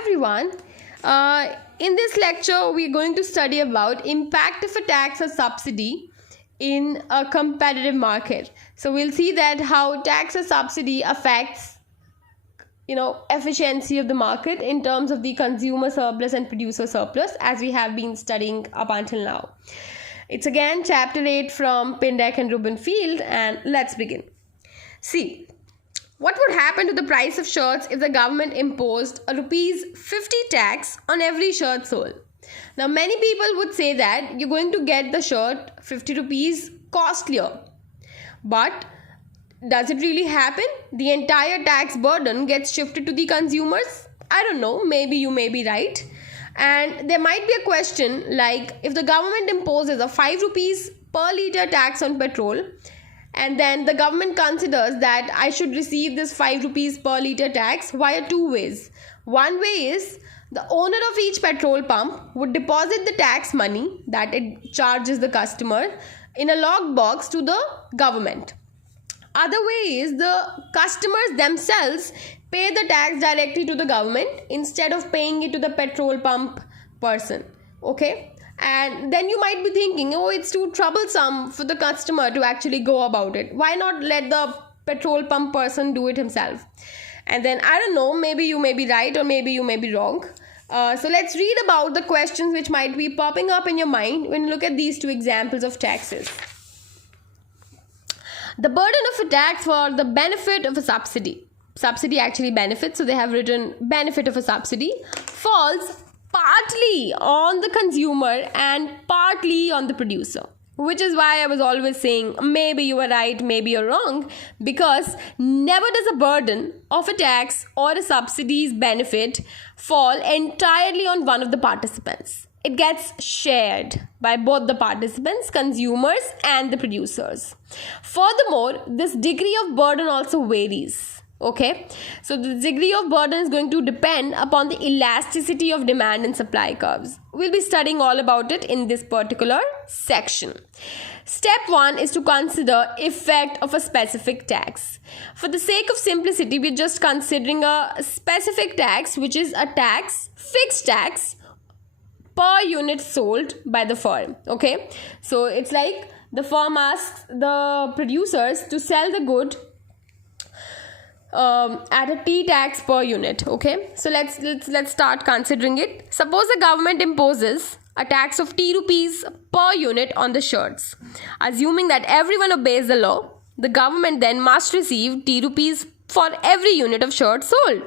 everyone. In this lecture, we are going to study about impact of a tax or subsidy in a competitive market. So we'll see that how tax or subsidy affects efficiency of the market in terms of the consumer surplus and producer surplus, as we have been studying up until now. It's again chapter 8 from Pindeck and Rubenfield, and let's begin. See, what would happen to the price of shirts if the government imposed a rupees 50 tax on every shirt sold? Now, many people would say that you're going to get the shirt 50 rupees costlier. But does it really happen? The entire tax burden gets shifted to the consumers? I don't know, maybe you may be right. And there might be a question like, if the government imposes a 5 rupees per litre tax on petrol, and then the government considers that I should receive this 5 rupees per litre tax via two ways. One way is the owner of each petrol pump would deposit the tax money that it charges the customer in a locked box to the government. Other way is the customers themselves pay the tax directly to the government instead of paying it to the petrol pump person. Okay? And then you might be thinking, oh, it's too troublesome for the customer to actually go about it. Why not let the petrol pump person do it himself? And then, I don't know, maybe you may be right or maybe you may be wrong. So let's read about the questions which might be popping up in your mind when you look at these two examples of taxes. The burden of a tax for the benefit of a subsidy. Subsidy actually benefits, so they have written benefit of a subsidy, falls partly on the consumer and partly on the producer. Which is why I was always saying maybe you are right, maybe you're wrong, because never does a burden of a tax or a subsidy's benefit fall entirely on one of the participants. It gets shared by both the participants, consumers and the producers. Furthermore, this degree of burden also varies. Okay, so the degree of burden is going to depend upon the elasticity of demand and supply curves. We'll be studying all about it in this particular section. Step 1 is to consider effect of a specific tax. For the sake of simplicity, we're just considering a specific tax, which is a tax, fixed tax, per unit sold by the firm. Okay, so it's like the firm asks the producers to sell the good at a T tax per unit. Okay, so let's start considering it. Suppose the government imposes a tax of T rupees per unit on the shirts. Assuming that everyone obeys the law, the government then must receive T rupees for every unit of shirt sold.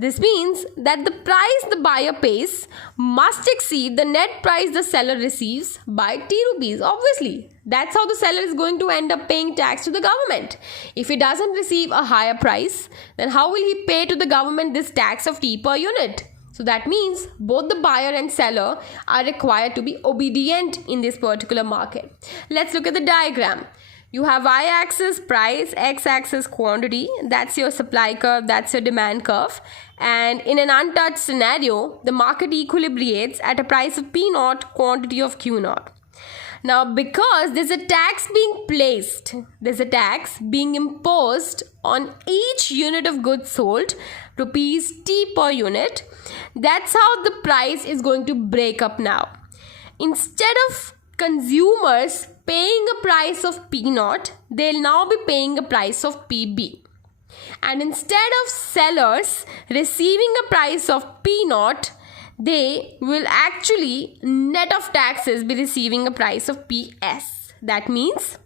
This means that the price the buyer pays must exceed the net price the seller receives by T rupees. Obviously, that's how the seller is going to end up paying tax to the government. If he doesn't receive a higher price, then how will he pay to the government this tax of T per unit? So that means both the buyer and seller are required to be obedient in this particular market. Let's look at the diagram. You have y-axis price, x-axis quantity. That's your supply curve, that's your demand curve. And in an untouched scenario, the market equilibrates at a price of P naught, quantity of Q naught. Now, because there's a tax being placed, there's a tax being imposed on each unit of goods sold, rupees T per unit, that's how the price is going to break up now. Instead of consumers paying a price of P naught, they'll now be paying a price of PB. And instead of sellers receiving a price of P naught, they will actually, net of taxes, be receiving a price of PS. That means,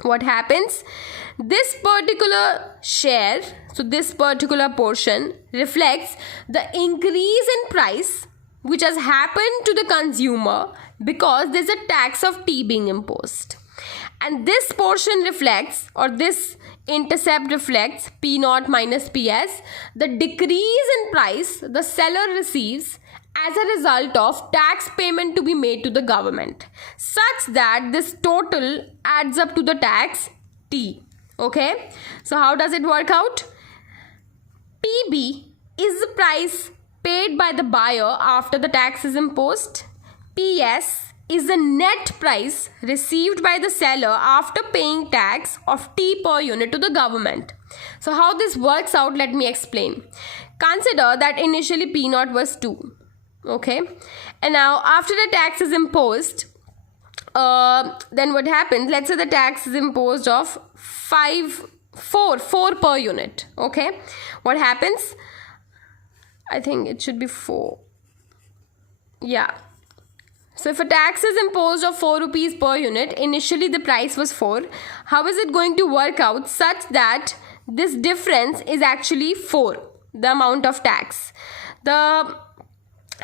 what happens? This particular share, so this particular portion, reflects the increase in price which has happened to the consumer because there's a tax of T being imposed. And this portion reflects, or this intercept reflects, P naught minus PS, the decrease in price the seller receives as a result of tax payment to be made to the government, such that this total adds up to the tax T. Okay, so how does it work out? PB is the price paid by the buyer after the tax is imposed. PS is the net price received by the seller after paying tax of T per unit to the government. So how this works out, let me explain. Consider that initially P naught was 2. Okay. And now after the tax is imposed, then what happens? Let's say the tax is imposed of 4 per unit. Okay. What happens? I think it should be 4. Yeah. So if a tax is imposed of 4 rupees per unit, initially the price was 4. How is it going to work out such that this difference is actually 4, the amount of tax? The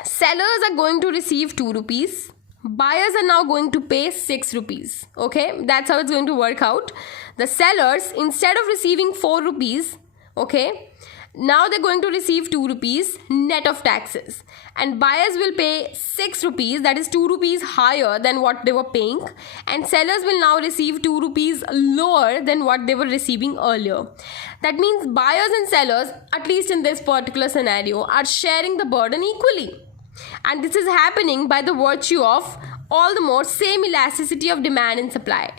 sellers are going to receive 2 rupees. Buyers are now going to pay 6 rupees. Okay, that's how it's going to work out. The sellers, instead of receiving 4 rupees, okay, now they're going to receive 2 rupees net of taxes, and buyers will pay 6 rupees, that is 2 rupees higher than what they were paying, and sellers will now receive 2 rupees lower than what they were receiving earlier. That means buyers and sellers, at least in this particular scenario, are sharing the burden equally, and this is happening by the virtue of all the more same elasticity of demand and supply.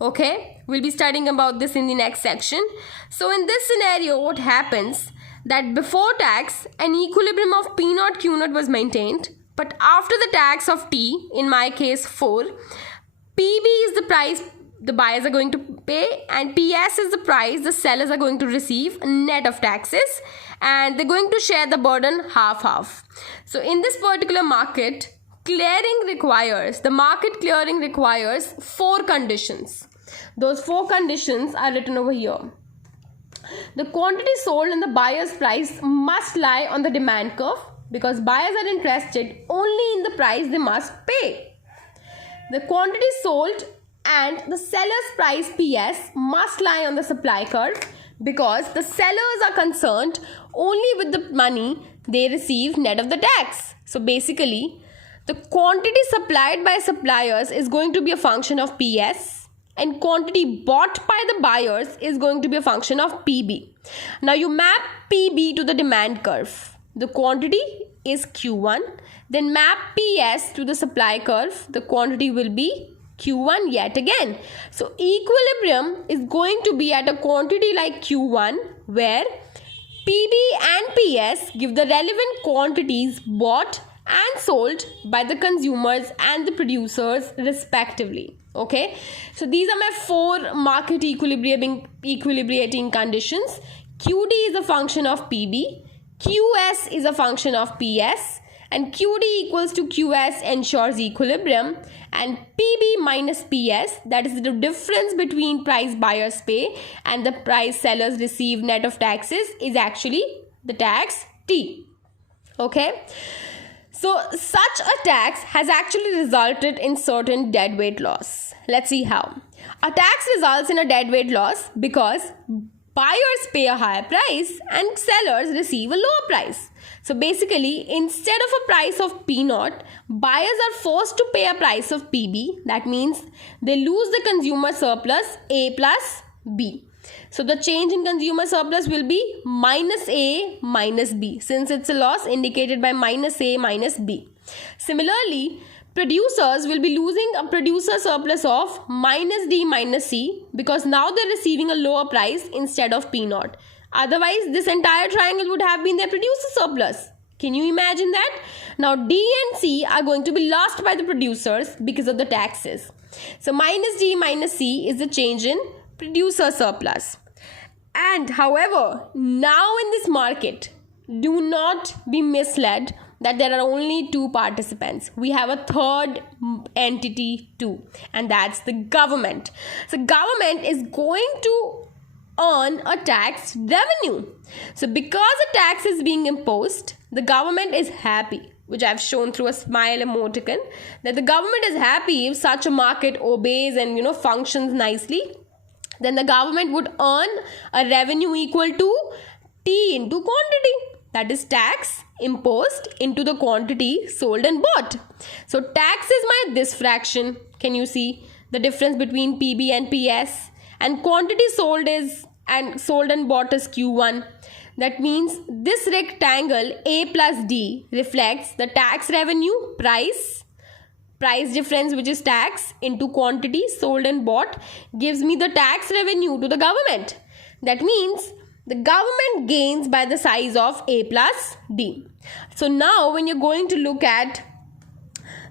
Okay, we'll be studying about this in the next section. So in this scenario, what happens? That before tax, an equilibrium of P naught Q naught was maintained, but after the tax of T, in my case 4, PB is the price the buyers are going to pay, and PS is the price the sellers are going to receive net of taxes, and they're going to share the burden half-half. So in this particular market, the market clearing requires 4 conditions. Those 4 conditions are written over here. The quantity sold and the buyer's price must lie on the demand curve, because buyers are interested only in the price they must pay. The quantity sold and the seller's price PS must lie on the supply curve, because the sellers are concerned only with the money they receive net of the tax. So basically, the quantity supplied by suppliers is going to be a function of PS, and quantity bought by the buyers is going to be a function of PB. Now you map PB to the demand curve. The quantity is Q1. Then map PS to the supply curve. The quantity will be Q1 yet again. So equilibrium is going to be at a quantity like Q1, where PB and PS give the relevant quantities bought and sold by the consumers and the producers respectively. Okay, so these are my 4 market equilibrating conditions. QD is a function of PB, QS is a function of PS, and QD equals to QS ensures equilibrium, and PB minus PS, that is the difference between price buyers pay and the price sellers receive net of taxes, is actually the tax T. Okay. So such a tax has actually resulted in certain deadweight loss. Let's see how. A tax results in a deadweight loss because buyers pay a higher price and sellers receive a lower price. So basically, instead of a price of P naught, buyers are forced to pay a price of PB. That means they lose the consumer surplus A plus B. So the change in consumer surplus will be minus A minus B, since it's a loss indicated by minus A minus B. Similarly, producers will be losing a producer surplus of minus D minus C, because now they're receiving a lower price instead of P naught. Otherwise, this entire triangle would have been their producer surplus. Can you imagine that? Now D and C are going to be lost by the producers because of the taxes. So minus D minus C is the change in producer surplus. And however, now in this market, do not be misled that there are only 2 participants. We have a third entity too, and that's the government. So government is going to earn a tax revenue. So because a tax is being imposed, the government is happy, which I've shown through a smile emoticon, that the government is happy if such a market obeys and functions nicely. Then the government would earn a revenue equal to T into quantity. That is tax imposed into the quantity sold and bought. So tax is my this fraction. Can you see the difference between PB and PS? And quantity sold and bought is Q1. That means this rectangle A plus D reflects the tax revenue price difference, which is tax, into quantity sold and bought, gives me the tax revenue to the government. That means the government gains by the size of A plus D. So now when you're going to look at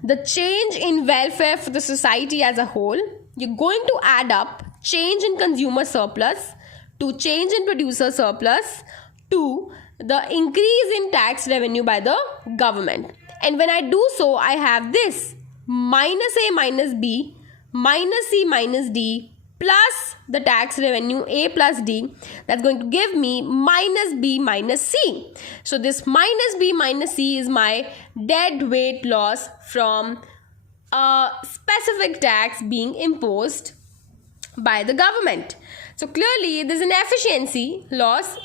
the change in welfare for the society as a whole, you're going to add up change in consumer surplus to change in producer surplus to the increase in tax revenue by the government. And when I do so, I have this minus A minus B minus C minus D plus the tax revenue A plus D, that's going to give me minus B minus C. So this minus B minus C is my dead weight loss from a specific tax being imposed by the government. So clearly there's an efficiency loss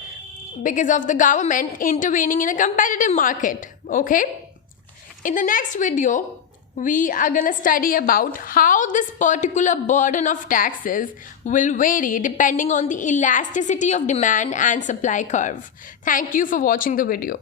because of the government intervening in a competitive market. Okay, in the next video we are going to study about how this particular burden of taxes will vary depending on the elasticity of demand and supply curve. Thank you for watching the video.